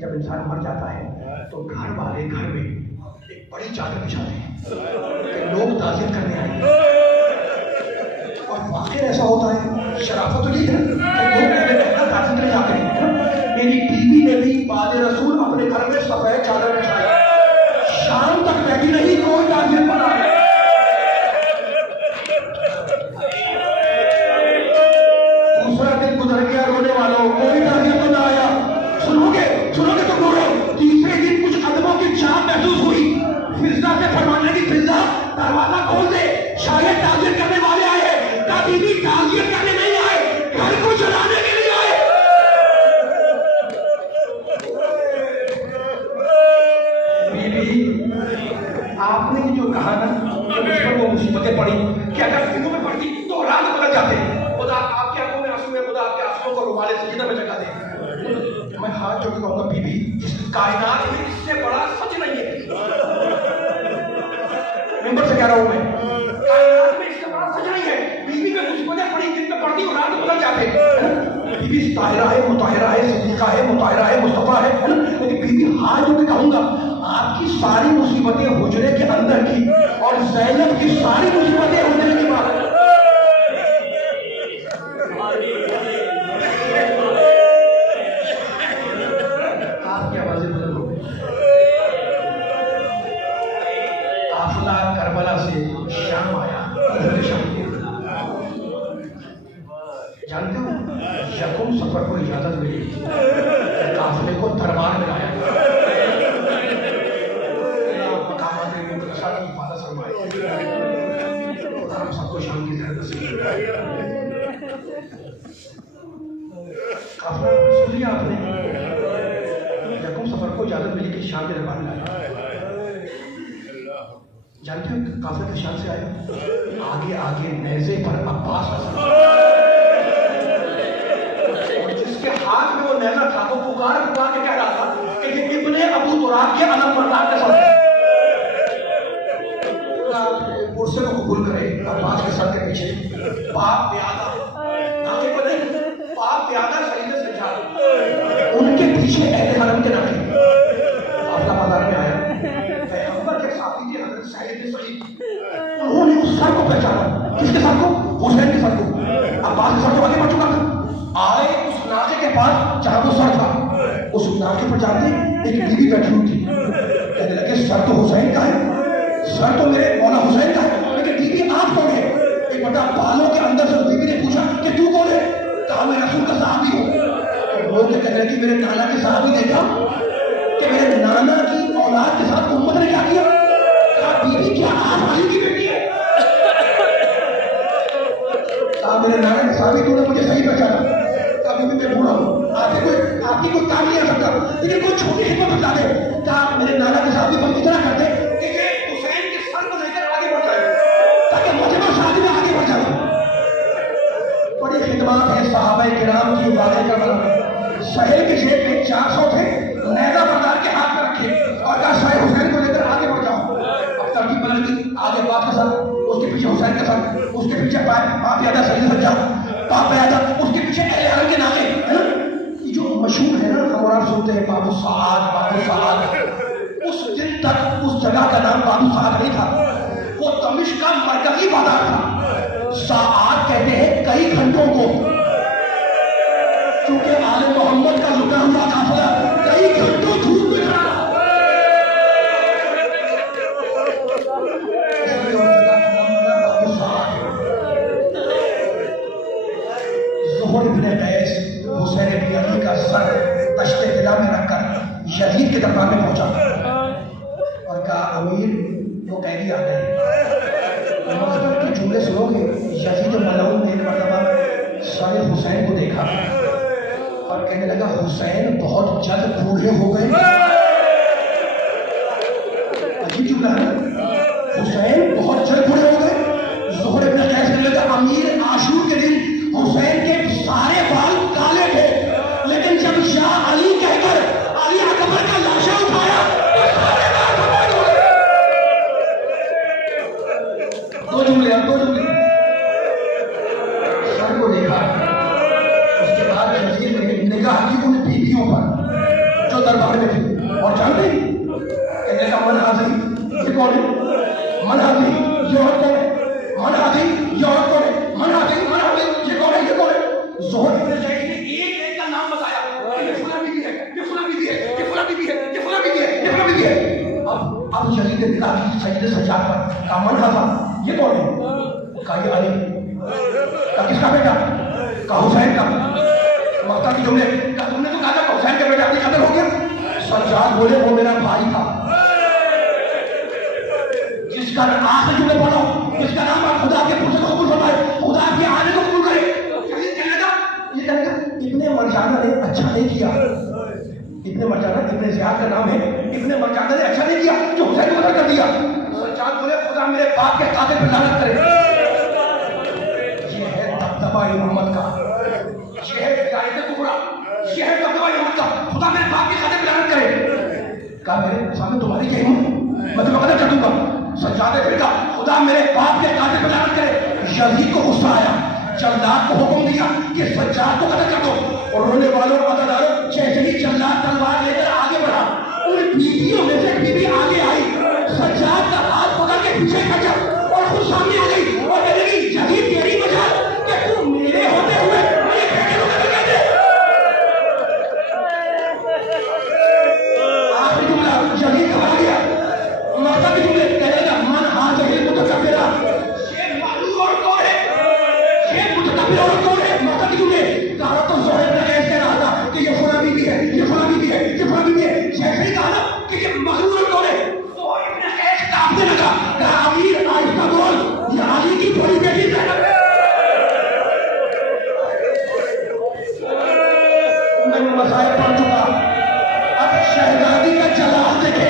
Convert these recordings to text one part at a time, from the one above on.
जब इंसान मर जाता है तो घर वाले घर में एक बड़ी चादर बिछाते हैं कि लोग ताज़ियत करने आएंगे। और वाकई ऐसा होता है, शराफत तो नहीं है कि लोग पहले कहना ताज़ियत करने जाते हैं। मेरी बीवी ने भी बाद रसूल अपने घर में सफेद चादर बिछाई, शाम तक बैठी नहीं, कोई ताज़ियत पर आए। दूसरा दिन गुजर गया, रोने वालों कोई ताज़ियत पर ना आया। सुनोगे तो बोलो। तीसरे दिन कुछ कदमों की चाप महसूस हुई, फिजा से फरमाने की, फिजा दरवाजा खोल दे, शायद ताज़ियत करने वाले आए। का बीवी ताज़ियत करने नहीं आए, घर को जलाने के लिए आए। बीवी आपने जो कहा ना, मुझ पर वो मुसीबतें पड़ी कि अगर दिनों में पड़ती तो रात बदल जाते। खुदा आपकी आंखों में आंसू है, खुदा आपके आंसुओं को रुमाले सजीदा में जगा दे। मैं हाथ जोड़ के कहूंगा, बीबी इस कायनात में इससे बड़ा सच नहीं है। मेंबर से कह रहा हूं मैं, कायनात में इससे बड़ा सच नहीं है। बीबी पे मुसीबतें पड़ी, दिन में पड़ती और रात बदल जाते। बीबी ताहिरा है, मुताहिरा है, सिद्दीका है, मुताहिरा है, मुस्तफा है ना। लेकिन बीबी हाथ जोड़ के कहूंगा, आपकी सारी मुसीबतें हुजरे के अंदर की और ज़ैनब की सारी मुसीबतें हुजरे की बात है। आपकी आवाजें बदल हो गई। काफिला करबला से शाम आया, जानते हो यकूम सफर को इजाजत मिली, काफिले को दरबार में लाया। हम सबको शांति से सुन लिया आपने, यकूम सफर को इजाजत मिली कि शाम के दरबार में आया। जानते हो काफिला के शाम से आया, आगे आगे नेज़े पर अब्बास और जिसके हाथ में वो नेज़ा था, वो पुकार पुकार के कह रहा था कि ये इब्ने अबू तुराब के अलम बरदार के साथ कुर्सी को कबूल करे। अब्बास के सर के पीछे बाप प्यादा, नाके को नहीं, बाप प्यादा शरीर से जा, उनके पीछे अहले हरम के नाके काफिला बाजार में आया। पैगंबर के साथी थे हज़रत सईद सईद, उन्होंने उस सर को पहचाना। किसके सर को? हुसैन के सर को। अब्बास के सर तो आगे बढ़ चुका था। आए उस नाके के पास जहां वो सर था, उस नाके पर जाते एक बीवी बैठी हुई थी। कहने लगे सर तो हुसैन का है, सर तो मेरे मौला हुसैन का है, लेकिन बीवी आप कौन है? एक बड़ा बालों के अंदर से बीवी ने पूछा कि तू कौन है? कहा मैं रसूल का साहबी हूँ। तो लोग कहने लगे मेरे नाना के साहबी देखा कि मेरे नाना की औलाद के साथ उम्मत ने क्या किया? कहा बीवी क्या आप अली की बेटी है? कहा मेरे नाना के साहबी, तूने मुझे सही पहचाना। कहा बीवी मैं बूढ़ा हूँ, आपकी कोई काम नहीं आ सकता, लेकिन कोई छोटी हिम्मत बता दे। कहा मेरे नाना के साहबी बस इतना करते कि ये हुसैन के सर को लेकर आगे बढ़ जाए, ताकि मजमा शादी में आगे बढ़ जाए। बड़ी खिदमत है सहाबाए किराम की वादे करबला में। शहर के जेब में 400 थे, नेज़ा बरदार के हाथ में रखे और कहा शाह हुसैन को लेकर आगे बढ़ जाओ। अब तरकीब बदल गई, आगे बाप का सर, उसके पीछे हुसैन का सर, उसके पीछे बाप यादा सलीम सज्जा, बाप यादा, उसके पीछे अहले हरम के नाके। जो मशहूर है ना, हम आप सुनते हैं बाबू साद, बाबू साद। उस दिन तक उस जगह का नाम बाबू साद नहीं था, वो दमिश्क का मरकजी बाजार था। साद कहते हैं कई घंटों को, क्योंकि आले मोहम्मद का लुटा हुआ काफिला कई घंटों धूप में खड़ा। बाबू साद ज़ुहर इब्ने कैस हुसैन इब्ने अली का सर तश्ते दिला में रखकर यजीद के दरबार में पहुंचा और कहा अमीर वो कैदी आ गए। मकतब के जुमले सुनोगे, यजीद मलऊन ने एक मरतबा सर हुसैन को देखा और कहने लगा हुसैन बहुत जल्द बूढ़े हो गए। अजीब जुमला है, हुसैन बहुत जल्द बूढ़े हो गए। ज़ुहर इब्ने कैस कहने लगा अमीर आशूर के दिन हुसैन के सारे बाल काले थे, लेकिन जब शाह अली कहकर अली अकबर का लाशा उठाया तो सारे बाल सफेद हो गए। दो जुमले सर को देखा, उसके बाद निगाह की उन बीवियों पर दरबार में थी और जानते ही कहने का मन हाजिर, ये कौन है? मन हाजिर, ये और कौन है? मन हाजिर, ये और कौन है? मन हाजिर, ये कौन है? ये कौन है? जोहर इब्न ज़ैद ने एक एक का नाम बताया, ये फलां बीबी है, ये फलां बीबी है, ये फलां बीबी है, ये फलां बीबी है, ये फलां बीबी है। अब यजीद बिला की सजदे सजाद पर का मन हाजिर, ये कौन है? का ये अली का किसका बेटा? का हुसैन का। मक्का की जुमले का तुमने तो कहा था हुसैन का बेटा अपनी कत्ल हो गया। सज्जाद बोले वो मेरा भाई था जिसका आखिरी जुमले बोलो, जिसका नाम आप खुदा के पुरसे को कबूल फरमाए, खुदा के आने को कबूल करे। ये कहेगा इब्ने मरजाना ने अच्छा नहीं किया। इब्ने मरजाना इब्ने ज़ियाद का नाम है, इब्ने मरजाना ने अच्छा नहीं किया जो हुसैन को कत्ल कर दिया। सज्जाद बोले खुदा मेरे बाप के कातिल पर लानत करे। दबदबा इमामत का, ये है विलायत कुबरा, ये है दबदबा इमामत का। खुदा मेरे बाप के खाते पे लानत करे। कहा मेरे सामने तुम्हारी क्या हिम्मत, मैं तुम्हें कत्ल कर दूंगा। सज्जाद ने फिर कहा खुदा मेरे बाप के कातिल पे लानत करे। यजीद को गुस्सा आया, जल्लाद को हुक्म दिया कि सज्जाद को कत्ल कर दो। और रोने वालों और मददगारों जैसे ही जल्लाद तलवार लेकर आगे बढ़ा, उन बीवियों में से बीवी आगे आई, सज्जाद का हाथ पकड़ के पीछे खींचा और खुद सामने आ गई और कहने लगी यजीद तेरी वजह कि तुम मेरे होते हुए मेरे बेटे को कत्ल कर दे। आखिरी जुमला यजीद घबरा गया। मक्का के जुमले कहने लगा मन हाजिर मुतकब्बिरा, ये मालूम और कौन है? ये मुतकब्बिर और कौन है? मक्का के जुमले कहा तो ज़ोहर ने ऐसे कहा था कि ये फलां बीबी है, ये फलां बीबी है, ये फलां बीबी है। जैसे ही कहा ना कि ये मालूम और कौन है, तो इब्ने ऐश कांपने लगा। कहा अमीर आहिस्ता बोल, ये अली की बड़ी बेटी ज़ैनब है। मसाइल पढ़ चुका, अब शहजादी का जलाल देखे।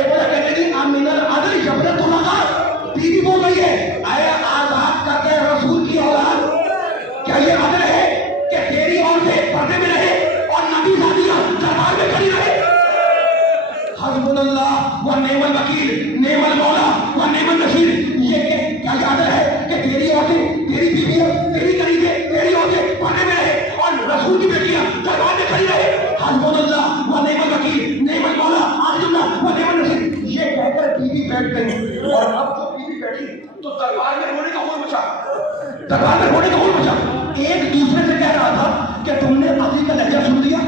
एक बार कहते कि अमीनल अदल जबरतुल्लाह बीबी बोल रही है, आया आजाद करके रसूल की औलाद, क्या ये अदल है कि तेरी औरतें पर्दे में रहे और नबी सादियां दरबार में खड़ी रहे? हस्बुनल्लाह व नेमल वकील, नेमल मौला व नेमल नसीर। ये क्या अदल है कि तेरी औरतें, तेरी बीवियां, तेरी करीबें, तेरी औरतें पर्दे में रहे और रसूल की बेटियां दरबार में खड़ी रहे? हस्बुनल्लाह व नेमल वकील, नेमल मौला व नेमल नसीर। ये कहकर बीवी बैठ गई और अब जो बीवी बैठी तो दरबार में रोने का होल मचा, दरबार में रोने का होल मचा। एक दूसरे से कह रहा था कि तुमने अली का लहजा सुन लिया?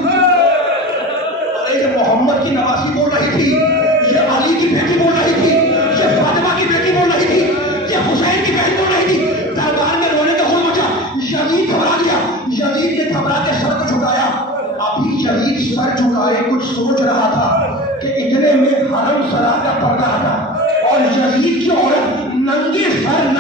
अरे ये मोहम्मद की नवासी बोल रही थी, ये अली की बेटी बोल रही थी, ये फातिमा की बेटी बोल रही थी, ये हुसैन की बहन बोल रही थी। दरबार में रोने का होल मचा। यजीद घबरा गया, यजीद ने घबरा के सर को झुकाया। अभी यजीद सर झुकाए कुछ सोच रहा था कि इतने में हरम सरा का पर्दा हटा और यजीद की औरत नंगे सर